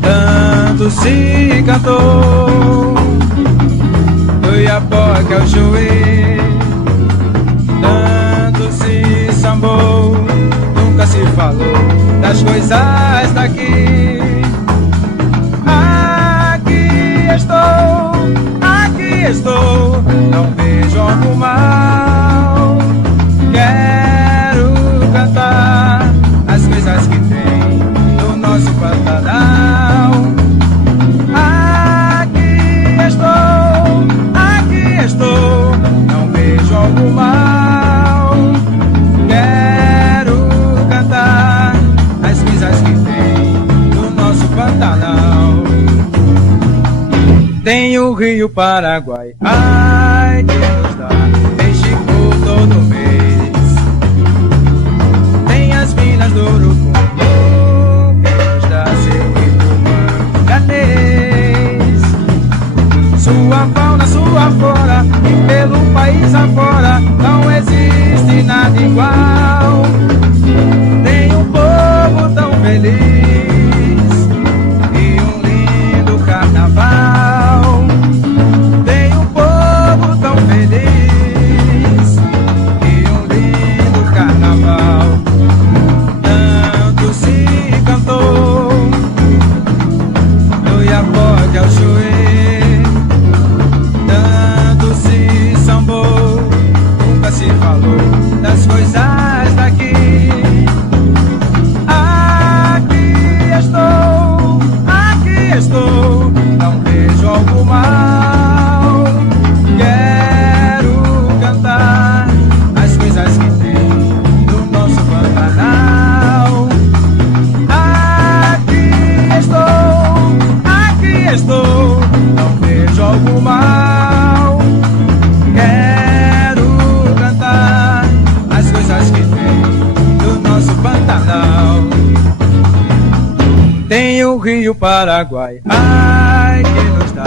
Tanto se cantou do Iapoca que é o Chuí, tanto se sambou, nunca se falou das coisas daqui. Aqui estou, não vejo algo mal. Quero cantar as coisas que tem no nosso Pantanal. Aqui estou, não vejo algo mal. Quero cantar as coisas que tem no nosso Pantanal. Tem o Rio Paraguai, ai que nos dá peixe por todo mês. Tem as minas do Urucum, que nos dá seco e manganês. Sua fauna, sua flora, e pelo país afora não existe nada igual. Tem um povo tão feliz e um lindo carnaval. Feliz e um lindo carnaval. Tanto se cantou do Iapoca ao Chuí, tanto se sambou, nunca se falou das coisas daqui. Aqui estou, não vejo algo mal. Estou, não vejo algo mal. Quero cantar as coisas que tem do nosso Pantanal. Tem o Rio Paraguai, ai que nos dá